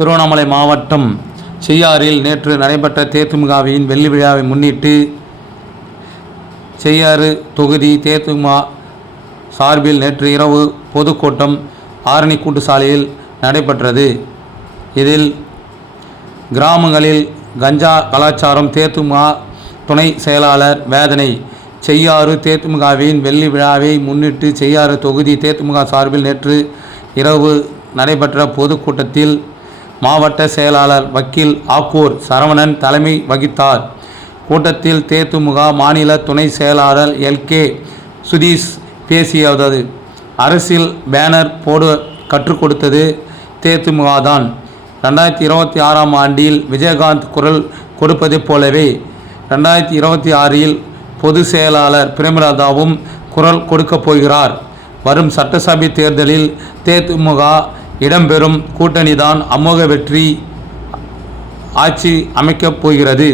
திருவண்ணாமலை மாவட்டம் செய்யாறில் நேற்று நடைபெற்ற தேத்துமுகாவின் வெள்ளி விழாவை முன்னிட்டு செய்யாறு தொகுதி தேத்துமா சார்பில் நேற்று இரவு பொதுக்கூட்டம் ஆரணி கூட்டுசாலையில் நடைபெற்றது. இதில் கிராமங்களில் கஞ்சா கலாச்சாரம் தேத்துமா துணை செயலாளர் வேதனை செய்யாறு தேத்துமுகாவின் வெள்ளி விழாவை முன்னிட்டு செய்யாறு தொகுதி தேத்துமுகா சார்பில் நேற்று இரவு நடைபெற்ற பொதுக்கூட்டத்தில் மாவட்ட செயலாளர் வக்கீல் ஆக்கூர் சரவணன் தலைமை வகித்தார். கூட்டத்தில் தேத்துமுகா மாநில துணை செயலாளர் எல்கே சுதீஷ் பேசியது அரசியல் பேனர் போடு கற்றுக் கொடுத்தது தேத்துமுகா தான். ரெண்டாயிரத்தி இருபத்தி ஆறாம் ஆண்டில் விஜயகாந்த் குரல் கொடுப்பது போலவே ரெண்டாயிரத்தி இருபத்தி ஆறில் பொது செயலாளர் பிரேமராதாவும் குரல் கொடுக்கப் போகிறார். வரும் சட்டசபை தேர்தலில் தேமுக இடம்பெறும் கூட்டணிதான் அமோக வெற்றி ஆட்சி அமைக்கப் போகிறது.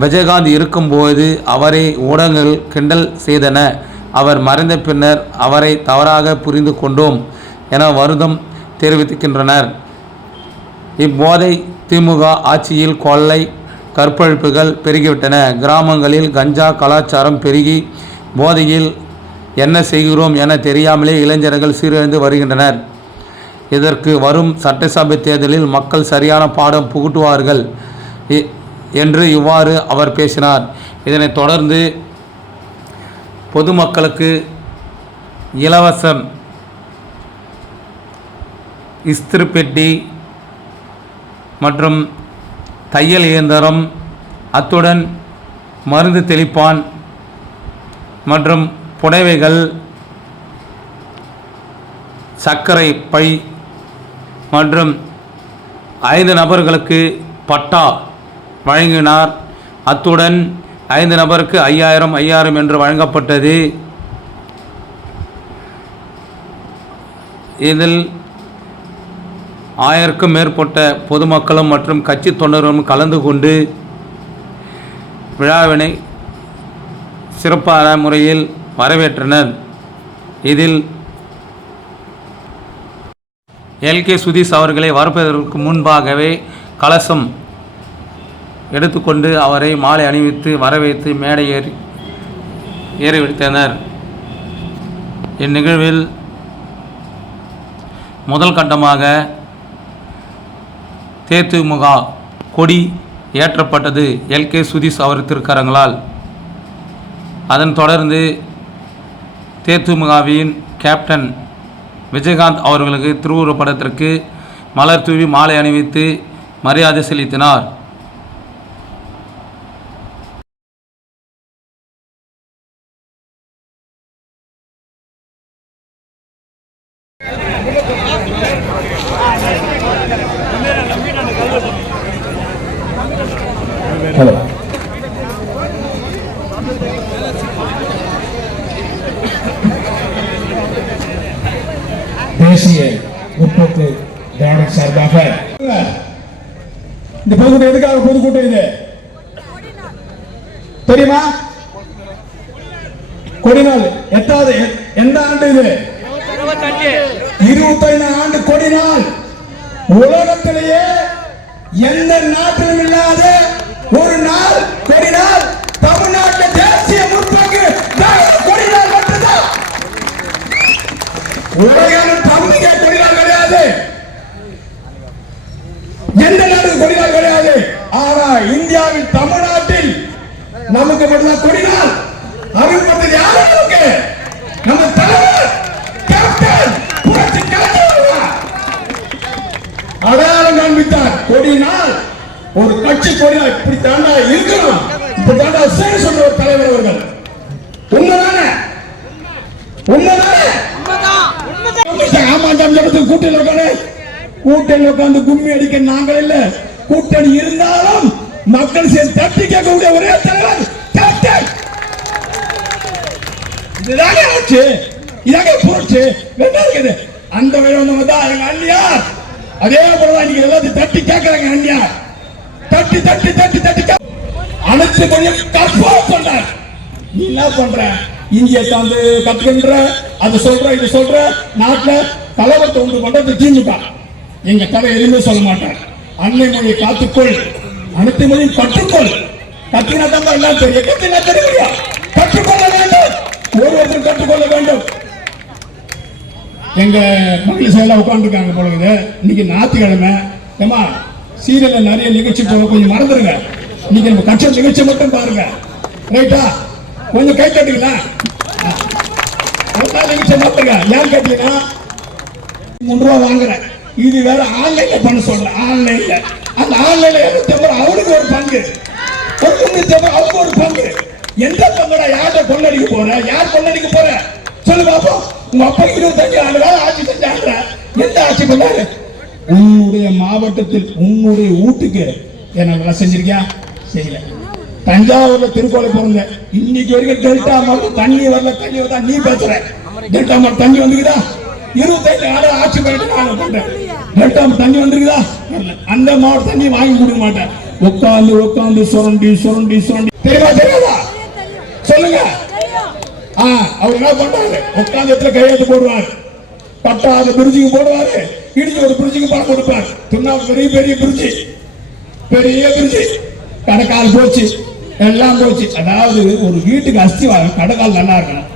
விஜயகாந்த் இருக்கும்போது அவரை ஊடகங்கள் கிண்டல் செய்தன. அவர் மறைந்த பின்னர் அவரை தவறாக புரிந்து கொண்டோம் என வருதம் தெரிவிக்கின்றனர். இப்போதை திமுக ஆட்சியில் கொள்ளை கற்பழிப்புகள் பெருகிவிட்டன. கிராமங்களில் கஞ்சா கலாச்சாரம் பெருகி போதையில் என்ன செய்கிறோம் என தெரியாமலே இளைஞர்கள் சீரழிந்து வருகின்றனர். இதற்கு வரும் சட்டசபை தேர்தலில் மக்கள் சரியான பாடம் புகட்டுவார்கள் என்று இவ்வாறு அவர் பேசினார். இதனைத் தொடர்ந்து பொதுமக்களுக்கு இலவசம் இஸ்திரி பெட்டி மற்றும் தையல் இயந்திரம் அத்துடன் மருந்து தெளிப்பான் மற்றும் புடவைகள் சர்க்கரை பை மற்றும் ஐந்து நபர்களுக்கு பட்டா வழங்கினார். அத்துடன் ஐந்து நபருக்கு ஐயாயிரம் ஐயாயிரம் என்று வழங்கப்பட்டது. இதில் ஆயிரக்கும் மேற்பட்ட பொதுமக்களும் மற்றும் கட்சி தொண்டர்களும் கலந்து கொண்டு விழாவினை சிறப்பான முறையில் வரவேற்றனர். இதில் எல்கே சுதீஷ் அவர்களை வரப்பதற்கு முன்பாகவே கலசம் எடுத்துக்கொண்டு அவரை மாலை அணிவித்து வரவேற்று மேடை ஏறி ஏறிவிடுத்தனர் இந்நிகழ்வில் முதல் கட்டமாக தேத்துமுகா கொடி ஏற்றப்பட்டது எல்கே சுதீஷ் அவர் திருக்கரங்களால். அதன் தொடர்ந்து தேத்துமுகாவின் கேப்டன் விஜயகாந்த் அவர்களுக்கு திருவுருவப்படத்திற்கு மலர் தூவி மாலை அணிவித்து மரியாதை செலுத்தினார் Hello தேசிய முற்போக்கு திராவிட சார்பாக. இந்த பொதுக்கூட்டம் எதுக்காக பொதுக்கூட்டம் இது? தெரியுமா? கொடிநாள். எட்டாவது எந்த ஆண்டு இது? இருபத்தைந்து ஆண்டு கொடிநாள். உலகத்திலேயே எந்த நாட்டிலும் இல்லாத ஒரு நாள் கொடிநாள். தமிழ்நாட்டில் தேசிய முற்போக்கு கொடிநாள் மட்டும்தான். உலகம் தம்பிக்க கொடிநாள் கிடையாது எந்த நாடு கொடிநாள் கிடையாது ஆனா இந்தியாவில் தமிழ்நாட்டில் நமக்கு மட்டும்தான் கொடிநாள். அறிமுகத்தில் யாரும் நமக்கு நம்ம தலைவர் கேப்டன் புரட்சி கலைஞர் அடையாளம் காண்பித்தார் கொடினால் ஒரு கட்சி கொடினால் இப்படி தாண்டா இருக்கணும். இப்படி தாண்டா சரி சொன்ன ஒரு தலைவர் அவர்கள். உண்மைதானே? உண்மைதானே? ஆமா ஜமத்துக்கு கூட்டணி உட்காந்து கூட்டணி உட்காந்து கும்மி அடிக்க நாங்கள் இல்ல. கூட்டணி இருந்தாலும் மக்கள் சேர்ந்து தட்டி கேட்கக்கூடிய ஒரே தலைவர் கேப்டன். இதுதாங்க ஆச்சு இதாங்க போச்சு என்ன இருக்குது? அந்த வழி வந்தவங்க தான் எங்க அண்ணியா? அதே போலதான் நீங்க எல்லாத்தையும் தட்டி கேட்கறாங்க அண்ணியா. தட்டி தட்டி தட்டி தட்டி கே- அனைத்து கொஞ்சம் கற்பனை பண்றார் நீ என்ன பண்ற? இந்திய சார்ந்து கத்துக்கின்ற அதை சொல்ற இது சொல்ற நாட்டுல கலவரத்தை உண்டு பண்றது திமுக. எங்க தலை எதுவுமே சொல்ல மாட்டார். அன்னை மொழியை காத்துக்கொள். அனைத்து மொழியும் கற்றுக்கொள். கற்றுனா தான் எல்லாம் தெரியும். கற்றுனா தெரியலையா கற்றுக்கொள்ள வேண்டும். ஒருவருக்கும் கற்றுக்கொள்ள வேண்டும். எங்க மகளிர் எல்லாம் உட்காந்துருக்காங்க போலகுது இன்னைக்கு ஞாயிற்றுக்கிழமை. ஏமா சீரியல்ல நிறைய நிகழ்ச்சி போக கொஞ்சம் மறந்துருங்க. இன்னைக்கு நம்ம கட்சி நிகழ்ச்சி மட்டும் பாருங்க. ரைட்டா கொஞ்சம் கை தட்டுங்களா? நிகழ்ச்சி மாத்துங்க. ஏன் கேட்டீங்கன்னா மூணு ரூபா வாங்குறேன். இது வேற ஆன்லைன்ல பண்ண சொல்ல ஆன்லைன்ல. அந்த ஆன்லைன்ல இருநூத்தி ஐம்பது அவனுக்கு ஒரு பங்கு. ஒரு முன்னூத்தி ஐம்பது அவங்க ஒரு பங்கு. எந்த பங்குடா யார்கிட்ட கொள்ளடிக்க போற? யார் கொள்ளடிக்க போற? சொல்லு பாப்போம் உங்க அப்பா இருபத்தஞ்சு ஆண்டு காலம் ஆட்சி செஞ்சாங்க எந்த ஆட்சி பண்ணாரு? உன்னுடைய மாவட்டத்தில் உன்னுடைய வீட்டுக்கு. என்ன வேலை செஞ்சிருக்கியா? செய்யல. தஞ்சாவூர்ல திருக்கோலை பிறந்த. இன்னைக்கு வரைக்கும் டெல்டா மாவட்டம் தண்ணி வரல தண்ணி வரல நீ பேசுற. டெல்டா மாவட்டம் தண்ணி வந்துக்குதா? இருபத்தைந்து ஆண்டு ஆட்சி பண்ணிட்டு பண்றேன் டெல்டா மாவட்டம் தண்ணி வந்திருக்குதா. அந்த மாவட்டம் தண்ணி வாங்கி கொடுக்க மாட்டேன். உட்காந்து உட்காந்து சுரண்டி சுரண்டி சுரண்டி. தெரியுமா தெரியாதா? சொல்லுங்க. ஆ, அவர் என்ன பண்றாரு? உட்கார்ந்த இடத்துல கையெழுத்து போடுவார்? பட்டாத பிரிட்ஜுக்கு போடுவாரு. இடிச்சு ஒரு பிரிட்ஜுக்கு பணம் கொடுப்பார். திருநாள் பெரிய பெரிய பிரிட்ஜு. பெரிய பிரிட்ஜு. கடைக்கால் போச்சு. எல்லாம் போச்சு. அதாவது ஒரு வீட்டுக்கு அஸ்தி கடைக்கால் நல்லா இருக்கணும்.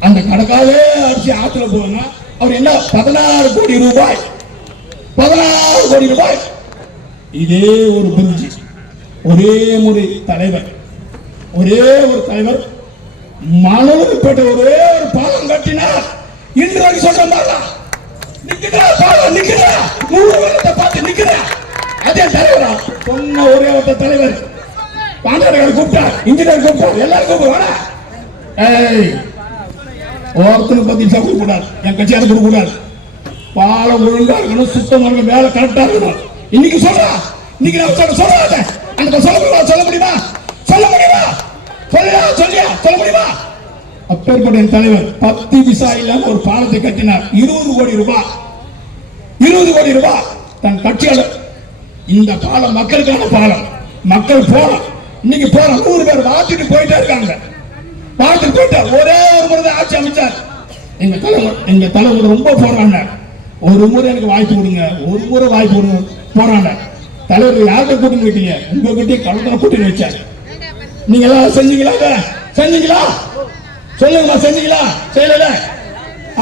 அந்த கடைக்காலே அடிச்சு ஆத்துல போனா அவர் என்ன? பதினாறு கோடி ரூபாய். பதினாறு கோடி ரூபாய். இதே ஒரு பிரிட்ஜு ஒரே முறை தலைவர். ஒரே ஒரு தலைவர். மணலுப்பட்ட ஒரே ஒரு பாலம் கட்டினார். இன்று வரைக்கும் சொல்ற மாதிரி நிக்கிறா பாலம் நிக்கிறா நூறு வருடத்தை பார்த்து நிக்கிறா அதே தலைவரா? சொன்ன ஒரே ஒரு தலைவர். பாண்டவர்கள் கூப்பிட்டார். இன்ஜினியர் கூப்பிட்டார். எல்லாரும் கூப்பிடுவாரா ஏய் ஒருத்தனுக்கு பத்தி கொடுக்க கூடாது என் கட்சியார கொடுக்க கூடாது பாலம் ஒழுங்கா இருக்கணும் சுத்தம் இருக்கணும் வேலை கரெக்டா இருக்கணும். இன்னைக்கு சொல்றா. இன்னைக்கு நான் சொல்ல சொல்லாத அந்த சொல்ல முடியுமா? சொல்ல முடியுமா? சொல்ல முடியுமா? சொல்லியா சொல்லியா சொல்ல முடியுமா? அப்பேற்பட்ட என் தலைவர் பத்து விசா இல்லாம ஒரு பாலத்தை கட்டினார். இருபது கோடி ரூபாய் இருபது கோடி ரூபாய் தன் கட்சியாளர். இந்த பாலம் மக்களுக்கான பாலம். மக்கள் போறோம். இன்னைக்கு போறோம். நூறு பேர் வாழ்த்துட்டு போயிட்டே இருக்காங்க. வாழ்த்துட்டு போயிட்டார் ஒரே ஒரு முறை தான் ஆட்சி அமைச்சார். எங்க தலைவர் எங்க தலைவர் ரொம்ப போராடினார். ஒரு முறை எனக்கு வாய்ப்பு கொடுங்க ஒரு முறை வாய்ப்பு கொடுங்க போராடினார். தலைவர் யாருக்கு கூட்டின்னு வைக்கீங்க உங்க கிட்டே கலந்தன கூட்டின்னு வச்சார் நீங்க எல்லாம் செஞ்சீங்களா செஞ்சீங்களா? சொல்லுங்கம்மா செஞ்சீங்களா? செய்யல.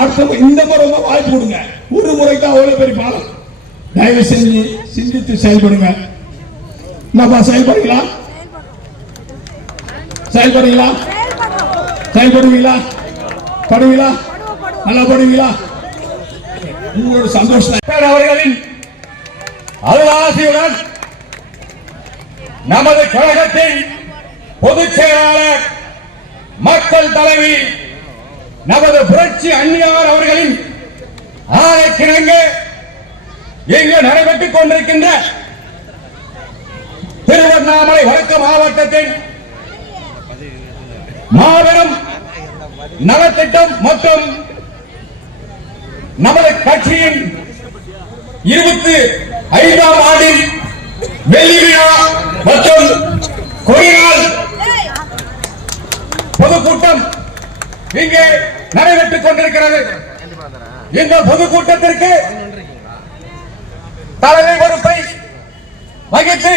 அடுத்த இந்த முறை ரொம்ப வாய்ப்பு கொடுங்க. ஒரு முறை தான் அவ்வளவு பெரிய பாலம் தயவு செஞ்சு சிந்தித்து செயல்படுங்க. என்னப்பா செயல்படுங்களா? செயல்படுங்களா? செயல்படுவீங்களா படுவீங்களா? நல்லா படுவீங்களா? உங்களோட சந்தோஷம். அவர்களின் அருளாசியுடன் நமது கழகத்தின் பொதுச் செயலாளர் மக்கள் தலைவி நமது புரட்சி அந்நியார் அவர்களின் ஆணைக்கிணங்க இங்கு நடைபெற்றுக் கொண்டிருக்கின்ற திருவண்ணாமலை வடக்கு மாவட்டத்தின் மாபெரும் நலத்திட்டம் மற்றும் நமது கட்சியின் இருபத்தி ஐந்தாம் ஆண்டின் வெள்ளி விழா மற்றும் கொடிநாள் பொதுக்கூட்டம் இங்கே நடைபெற்றுக் கொண்டிருக்கிறது. இந்த பொதுக்கூட்டத்திற்கு தலைமை பொறுப்பை வகித்து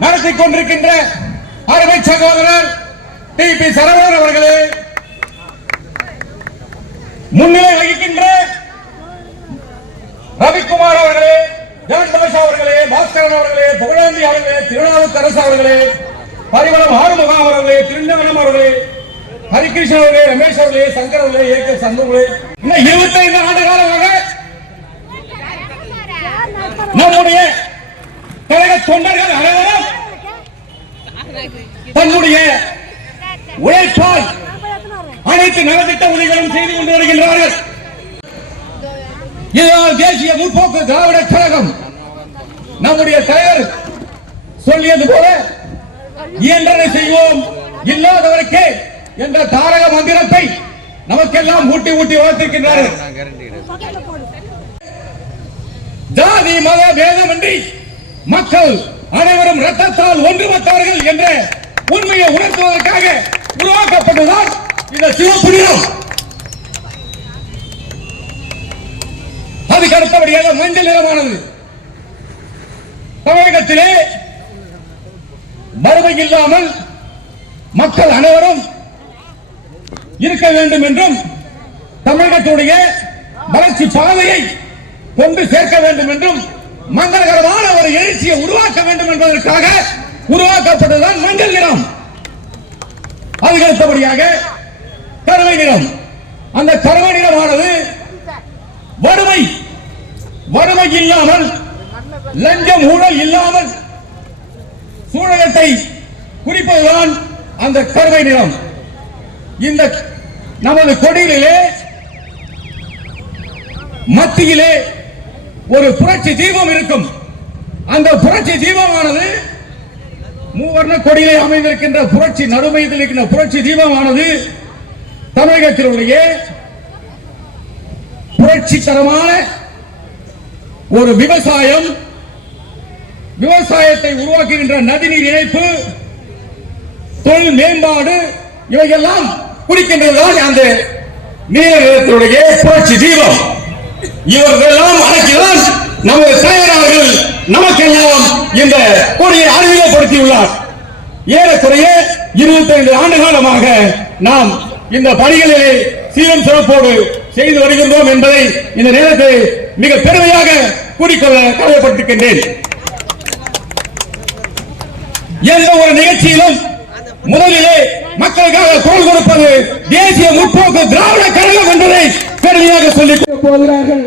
நடத்திக் கொண்டிருக்கின்ற அருமை சகோதரர் டி பி சரவணன் அவர்களே முன்னிலை வகிக்கின்ற ரவிக்குமார் அவர்களே ஜான் அவர்களே பாஸ்கரன் அவர்களே புகழாந்தி அவர்களே திருநாவுக்கரசு அவர்களே பரிமளம் ஆறுமுகம் அவர்களே திருநவனம் அவர்களே ஹரிகிருஷ்ணன் அவர்களே ரமேஷ் அவர்களே சங்கர் அவர்களே ஏ கே சந்தூர்களே இன்னும் இருபத்தி ஐந்து ஆண்டு காலமாக நம்முடைய கழக தொண்டர்கள் அனைவரும் தன்னுடைய உழைப்பால் அனைத்து நலத்திட்ட உதவிகளும் செய்து கொண்டு வருகிறார் இதனால் தேசிய முற்போக்கு திராவிட கழகம் நம்முடைய தலைவர் சொல்லியது போல இயன்றதை செய்வோம். இல்லாதவருக்கு என்ற தாரக மந்திரத்தை நமக்கெல்லாம் ஊட்டி ஊட்டி வளர்த்திருக்கின்றார்கள் ஜாதி மத பேதமின்றி மக்கள் அனைவரும் ரத்தத்தால் ஒன்றுபட்டவர்கள் என்ற உண்மையை உணர்த்துவதற்காக உருவாக்கப்பட்டதுதான் இந்த சிவப்பு நிறம் அதுக்கு அடுத்தபடியாக மஞ்சள் நிறமானது தமிழகத்திலே வறுமை இல்லாமல் மக்கள் அனைவரும் இருக்க வேண்டும் என்றும் தமிழகத்துடைய வளர்ச்சி பாதையை கொண்டு சேர்க்க வேண்டும் என்றும் மங்களகரமான ஒரு எழுச்சியை உருவாக்க வேண்டும் என்பதற்காக உருவாக்கப்பட்டதுதான் மஞ்சள் நிறம். அதுக்கு அடுத்தபடியாக கருமை நிறம். அந்த கருமை நிறமானது வறுமை வறுமை இல்லாமல் லஞ்சம் ஊழல் இல்லாமல் சூழகத்தை குறிப்பதுதான் அந்த கருமை நிறம். இந்த நமது கொடியிலே மத்தியிலே ஒரு புரட்சி தீபம் இருக்கும். அந்த புரட்சி தீபமானது மூவர்ண கொடியிலே அமைந்திருக்கின்ற புரட்சி நடுமையத்தில் இருக்கின்ற புரட்சி தீபமானது தமிழகத்தினுடைய புரட்சிகரமான ஒரு விவசாயம் விவசாயத்தை உருவாக்குகின்ற நதிநீர் இணைப்பு தொழில் மேம்பாடு இவையெல்லாம் குறிக்கின்றதுதான் அந்த நீல புரட்சி தீபம். இவர்களெல்லாம் அடக்கிதான் நமது தலைவர்கள் நமக்கெல்லாம் இந்த கொடியை அறிமுகப்படுத்தியுள்ளார். ஏறக்குறைய இருபத்தி ஐந்து ஆண்டு காலமாக நாம் இந்த பணிகளிலே சீரம் சிறப்போடு செய்து வருகின்றோம் என்பதை இந்த நேரத்தை மிக பெருமையாக கூறிக்கொள்ள கடமைப்பட்டிருக்கின்றேன் எந்த ஒரு நிகழ்ச்சியிலும் முதலிலே மக்களுக்காக குரல் கொடுப்பது தேசிய முற்போக்கு திராவிட கழகம் என்பதை பெருமையாக சொல்லிக் போகிறார்கள்.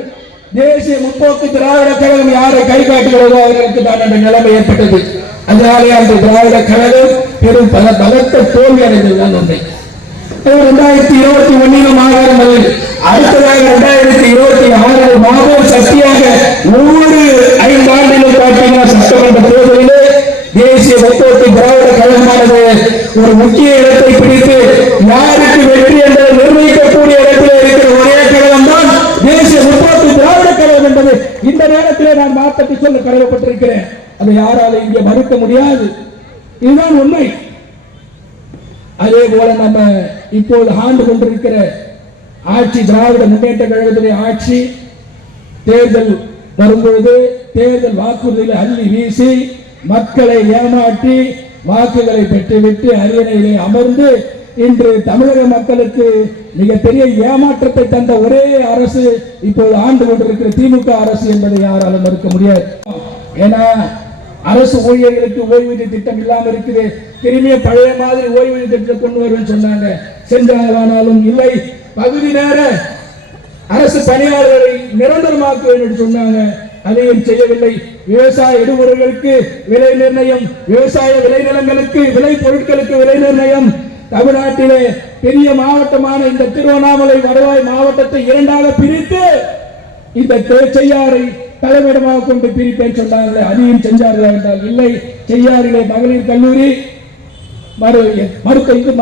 தேசிய முற்போக்கு திராவிட கழகம் யாரை கை காட்டுகிறதோ அவர்களுக்கு தான் அந்த நிலைமை ஏற்பட்டது. அதனாலே அந்த திராவிட கழகம் பெரும் பல பலத்த தோல்வி அடைந்ததுதான் உண்மை. இரண்டாயிரத்தி இருபத்தி ஒன்னிலும் ஆகிறது அடுத்ததாக இரண்டாயிரத்தி இருபத்தி ஆறு மாதம் சக்தியாக ஒவ்வொரு ஐந்தாண்டிலும் பார்த்தீங்கன்னா சட்டமன்ற தேர்தலிலே தேசிய முற்போக்கு திராவிட கழகமானது ஒரு முக்கிய இடத்தை பிடித்து யாருக்கு வெற்றி என்பதை நிர்ணயிக்கக்கூடிய இடத்திலே இருக்கிற ஒரே கழகம் தான் தேசிய முற்போக்கு திராவிட கழகம் என்பது. இந்த நேரத்திலே நான் மாற்றத்தை சொல்ல கடமைப்பட்டிருக்கிறேன் அதை யாராலும் இங்கே மறுக்க முடியாது. இதுதான் உண்மை. அதே போல நம்ம இப்போது ஆண்டு கொண்டிருக்கிற ஆட்சி திராவிட முன்னேற்ற கழகத்துடைய ஆட்சி தேர்தல் வரும்பொழுது தேர்தல் வாக்குறுதிகளை அள்ளி வீசி மக்களை ஏமாற்றி வாக்குகளை பெற்றுவிட்டு அரியணையிலே அமர்ந்து இன்று தமிழக மக்களுக்கு மிகப்பெரிய ஏமாற்றத்தை தந்த ஒரே அரசு இப்போது ஆண்டு கொண்டிருக்கிற திமுக அரசு என்பதை யாராலும் மறுக்க முடியாது. ஏன்னா அரசு ஊழியர்களுக்கு ஓய்வூதிய திட்டம் இல்லாம இருக்குது. திரும்பிய பழைய மாதிரி ஓய்வூதிய திட்டத்தை கொண்டு வருவேன்னு சொன்னாங்க. சென்றாங்களானாலும் இல்லை. பகுதி நேர அரசு பணியாளர்களை நிரந்தரமாக்க வேண்டும் என்று சொன்னாங்க. அதையும் செய்யவில்லை. விவசாய இடுபொருள்களுக்கு விலை நிர்ணயம் விவசாய விளைநிலங்களுக்கு விலை பொருட்களுக்கு விலை நிர்ணயம். தமிழ்நாட்டிலே பெரிய மாவட்டமான இந்த திருவண்ணாமலை வருவாய் மாவட்டத்தை இரண்டாக பிரித்து இந்த தே- செய்யாறை தலைமையிடமாக கொண்டு பிரிப்பேன் சொன்னார்கள். அதையும் செஞ்சார்கள் என்றால் இல்லை. செய்யாரிலே மகளிர் கல்லூரி மறு மறுக்க இது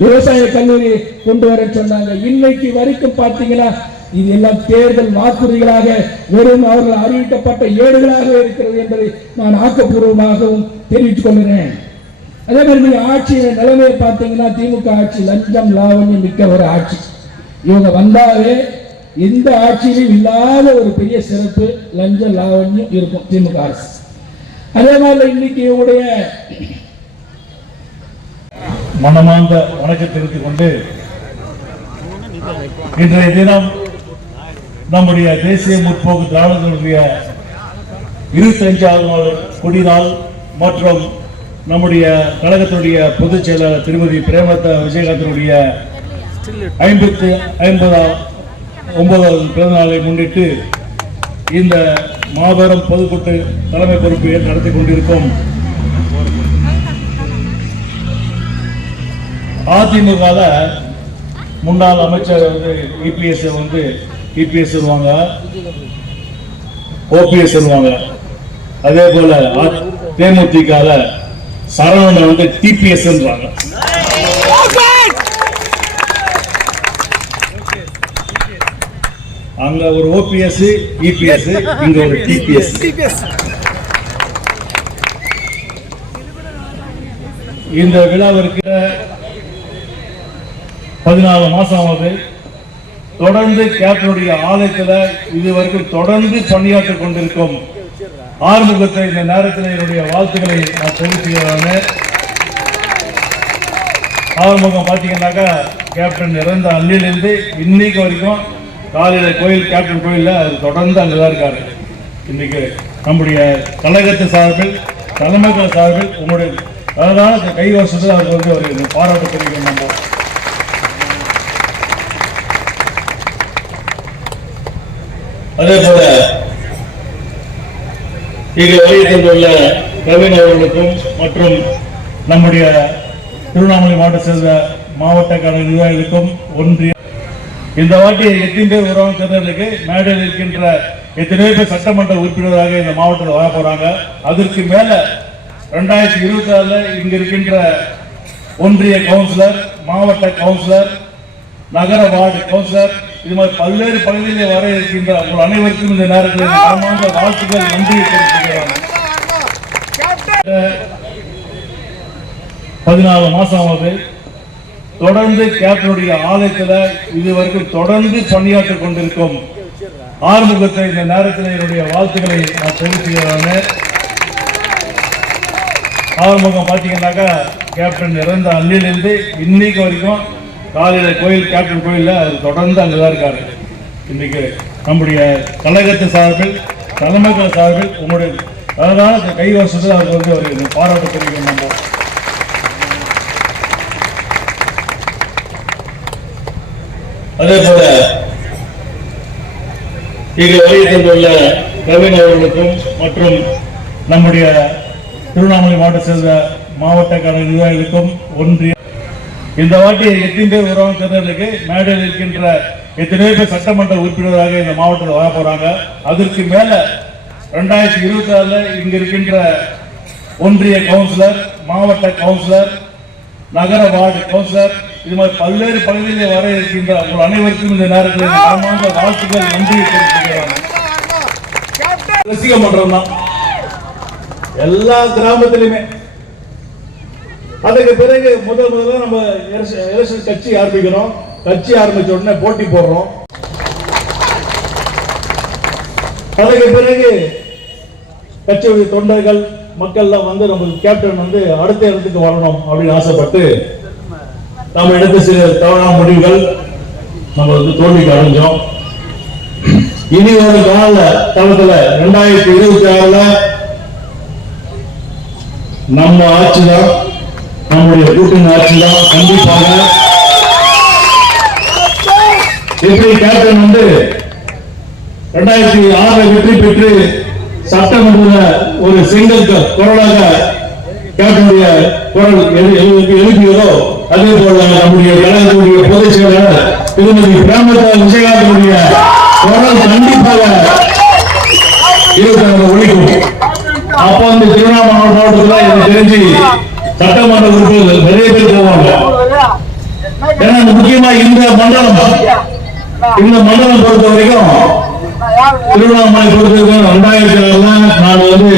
விவசாய கல்லூரி கொண்டு வர சொன்னாங்க. இன்னைக்கு வரைக்கும் பார்த்தீங்கன்னா இது எல்லாம் தேர்தல் வாக்குறுதிகளாக வெறும் அவர்கள் அறிவிக்கப்பட்ட ஏடுகளாக இருக்கிறது என்பதை நான் ஆக்கப்பூர்வமாகவும் தெரிவித்துக் கொள்கிறேன். அதே மாதிரி ஆட்சியின் நிலைமையை பார்த்தீங்கன்னா திமுக ஆட்சி லஞ்சம் லாவண்யம் மிக்க ஒரு ஆட்சி. இவங்க வந்தாலே எந்த ஆட்சியிலும் இல்லாத ஒரு பெரிய சிறப்பு லஞ்ச லாவண்யம் இருக்கும் திமுக அரசு. அதே மாதிரி இன்னைக்கு இவங்களுடைய மனமார்ந்த வணக்கம் தெரிவித்துக் கொண்டு இன்றைய தினம் நம்முடைய தேசிய முற்போக்கு திராவிடர்களுடைய இருபத்தி அஞ்சாவது நாள் கொடிநாள் மற்றும் நம்முடைய கழகத்தினுடைய பொதுச் செயலாளர் திருமதி பிரேமத்த விஜயகாந்தனுடைய ஐம்பத்தி ஐம்பதாம் ஒன்பதாவது பிறந்த நாளை முன்னிட்டு இந்த மாபெரும் பொதுக்கூட்டு தலைமை பொறுப்பை நடத்தி கொண்டிருக்கும் அதிமுகவில் முன்னாள் அமைச்சர் வந்து இபிஎஸ் வந்து இபிஎஸ் வருவாங்க ஓபிஎஸ் அதே போல அ- தேமுதிகல சரவணன் வந்து டிபிஎஸ் அங்க ஒரு ஓபிஎஸ் இபிஎஸ் இங்க ஒரு டிபிஎஸ் இந்த விழாவிற்கு பதினாலு மாசம் ஆகுது. தொடர்ந்து கேப்டனுடைய ஆலயத்துல இதுவரைக்கும் தொடர்ந்து பணியாற்றிக் கொண்டிருக்கும் ஆறுமுகத்தை இந்த நேரத்தில் என்னுடைய வாழ்த்துக்களை நான் தெரிவிச்சுக்கிறேன் ஆறுமுகம் பார்த்தீங்கன்னாக்கா கேப்டன் இறந்த அன்னிலிருந்து இன்னைக்கு வரைக்கும் காலையில் கோயில் கேப்டன் கோயிலில் அது தொடர்ந்து அங்கே தான் இருக்காரு. இன்னைக்கு நம்முடைய கழகத்து சார்பில் தலைமைகள் சார்பில் உங்களுடைய அழகான கைவசத்தில் அவருக்கு வந்து ஒரு பாராட்டு தெரிவிக்கணும் நம்ம. அதே போல இங்கு வருகை உள்ள பிரவீன் அவர்களுக்கும் மற்றும் நம்முடைய திருவண்ணாமலை மாவட்ட சேர்ந்த மாவட்ட கழக நிர்வாகிகளுக்கும் ஒன்றிய இந்த வாட்டி எத்தனை பேர் வருவாங்க தேர்தலுக்கு மேடையில் இருக்கின்ற எத்தனை பேர் சட்டமன்ற உறுப்பினராக இந்த மாவட்டத்தில் வர போறாங்க. அதற்கு மேல ரெண்டாயிரத்தி இருபத்தி ஆறுல இங்க இருக்கின்ற ஒன்றிய கவுன்சிலர் மாவட்ட கவுன்சிலர் நகர வார்டு கவுன்சிலர் இது மாதிரி பல்வேறு பகுதிகளில் வர இருக்கின்ற உங்கள் அனைவருக்கும் இந்த நேரத்தில் மனமார்ந்த வாழ்த்துக்கள் நன்றி தெரிவிக்கிறேன் பதினாலு மாசம் ஆகுது தொடர்ந்து கேப்டனுடைய ஆலயத்துல இதுவரைக்கும் தொடர்ந்து பணியாற்றிக் கொண்டிருக்கும் ஆறுமுகத்தை இந்த நேரத்தில் என்னுடைய வாழ்த்துக்களை நான் தெரிவிச்சுக்கிறேன் ஆறுமுகம் பார்த்தீங்கன்னாக்கா கேப்டன் இறந்த அன்னிலிருந்து இன்னைக்கு வரைக்கும் காலையில் கோயில் கேப்டன் கோயிலில் அது தொடர்ந்து அங்கே தான் இருக்காரு. இன்னைக்கு நம்முடைய கழகத்து சார்பில் தலைமைகள் சார்பில் உங்களுடைய அழகான கைவசத்தில் கை வருஷத்தில் அவருக்கு வந்து ஒரு பாராட்டு தெரிவிக்கணும் நம்ம. அதே போல இங்கு வருகை தந்துள்ள பிரவீன் அவர்களுக்கும் மற்றும் நம்முடைய திருவண்ணாமலை மாவட்ட சேர்ந்த மாவட்ட கழக நிர்வாகிகளுக்கும் ஒன்றிய இந்த வாட்டி எத்தனை பேர் வருவாங்க தேர்தலுக்கு மேடையில் இருக்கின்ற எத்தனை பேர் சட்டமன்ற உறுப்பினராக இந்த மாவட்டத்தில் வர போறாங்க. அதற்கு மேல ரெண்டாயிரத்தி இருபத்தி ஆறுல இங்க இருக்கின்ற ஒன்றிய கவுன்சிலர் மாவட்ட கவுன்சிலர் நகர வார்டு கவுன்சிலர் இது மாதிரி பல்வேறு பகுதிகளில் வர இருக்கின்ற உங்கள் அனைவருக்கும் இந்த நேரத்தில் மனமார்ந்த வாழ்த்துக்கள் நன்றி ரசிக மன்றம் தான். எல்லா கிராமத்திலுமே அதுக்கு பிறகு முதல் முதல்ல நம்ம எலெக்ஷன் கட்சி ஆரம்பிக்கிறோம். கட்சி ஆரம்பிச்ச உடனே போட்டி போடுறோம். அதுக்கு பிறகு கட்சியுடைய தொண்டர்கள் மக்கள்லாம் வந்து நம்ம கேப்டன் வந்து அடுத்த இடத்துக்கு வரணும் அப்படின்னு ஆசைப்பட்டு நம்ம எடுத்த சில தவறான முடிவுகள் நம்ம வந்து தோல்விக்கு அடைஞ்சோம். இனி ஒரு கால தளத்துல ரெண்டாயிரத்தி இருபத்தி ஆறுல நம்ம ஆட்சி தான் நம்முடைய கூட்டணி ஆட்சி தான் கண்டிப்பாக எப்படி கேப்டன் வந்து ரெண்டாயிரத்தி ஆறுல வெற்றி பெற்று சட்டமன்ற ஒரு செங்கல் குரலாக கேப்டனுடைய குரல் எழுப்பியதோ அதே போல நம்முடைய கழகத்துடைய பொதுச் செயலாளர் திருமதி பிரேமதா விஜயகாந்தனுடைய குரல் கண்டிப்பாக இருபத்தி ஒழிக்கும் அப்ப வந்து திருவண்ணாமலை மாவட்டத்தில் எனக்கு தெரிஞ்சு சட்டமன்ற உறுப்பினர்கள் நிறைய பேர் போவாங்க. ஏன்னா முக்கியமா இந்த மண்டலம் இந்த மண்டலம் பொறுத்த வரைக்கும் திருவண்ணாமலை பொறுத்த வரைக்கும் ரெண்டாயிரத்தி ஆறுல நான் வந்து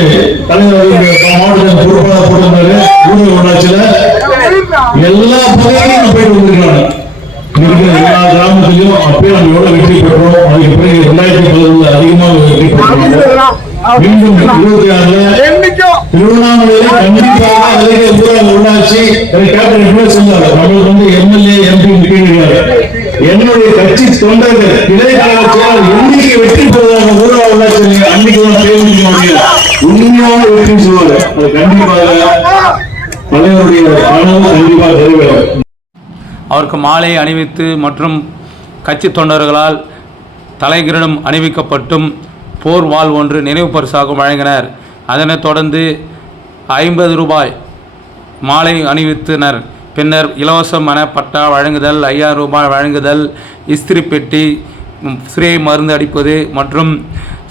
தலைவர் மாவட்ட பொறுப்பாளர் போட்டிருந்தாரு. ஊழல் உள்ளாட்சியில எல்லா பகுதியிலும் நான் போயிட்டு வந்திருக்காங்க இருக்கிற எல்லா கிராமத்திலையும் அப்பயே நம்ம எவ்வளவு வெற்றி பெற்றோம் அதுக்கு பிறகு ரெண்டாயிரத்தி பதினொன்றுல அதிகமாக வெற்றி பெற்றோம். மீண்டும் இருபத்தி ஆறுல திருவண்ணாமலையில கண்டிப்பாக அதிக ஊரக உள்ளாட்சி. கேப்டன் எப்பவே சொன்னாரு நம்மளுக்கு வந்து எம்எல்ஏ எம்பி நிற்கிறாரு என்னுடைய கட்சி தொண்டர்கள் இடைக்கால செயலாளர் என்னைக்கு வெற்றி பெறுவாங்க ஊரக உள்ளாட்சி அன்னைக்கு தான் உண்மையான வெற்றி சொல்லுவாங்க கண்டிப்பாக தலைவருடைய கண்டிப்பாக அவருக்கு மாலை அணிவித்து மற்றும் கட்சி தொண்டர்களால் தலைகிரிடம் அணிவிக்கப்பட்டும். போர் வாள் ஒன்று நினைவு பரிசாக வழங்கினர். அதனைத் தொடர்ந்து ஐம்பது ரூபாய் மாலை அணிவித்தனர். பின்னர் இலவசமான பட்டா வழங்குதல் ஐயாயிரம் ரூபாய் வழங்குதல் இஸ்திரி பெட்டி ம், மருந்து அடிப்பது மற்றும்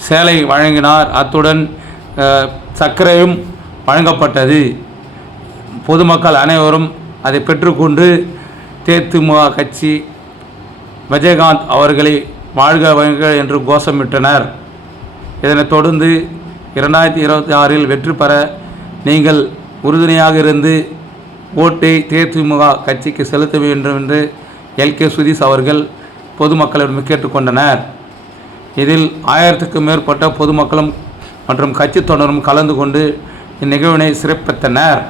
சேலை வழங்கினார். அத்துடன் சர்க்கரையும் வழங்கப்பட்டது. பொதுமக்கள் அனைவரும் அதை பெற்றுக்கொண்டு தேமுக கட்சி விஜயகாந்த் அவர்களை வாழ்க வாழ்க என்று கோஷமிட்டனர். இதனைத் தொடர்ந்து இரண்டாயிரத்தி இருபத்தி ஆறில் வெற்றி பெற நீங்கள் உறுதுணையாக இருந்து ஓட்டை தேமுக கட்சிக்கு செலுத்த வேண்டும் என்று எல். கே. சுதீஷ் அவர்கள் பொதுமக்களிடம் கேட்டுக்கொண்டனர் இதில் ஆயிரத்துக்கும் மேற்பட்ட பொதுமக்களும் மற்றும் கட்சி தொண்டரும் கலந்து கொண்டு இந்நிகழ்வினை சிறப்பித்தனர்.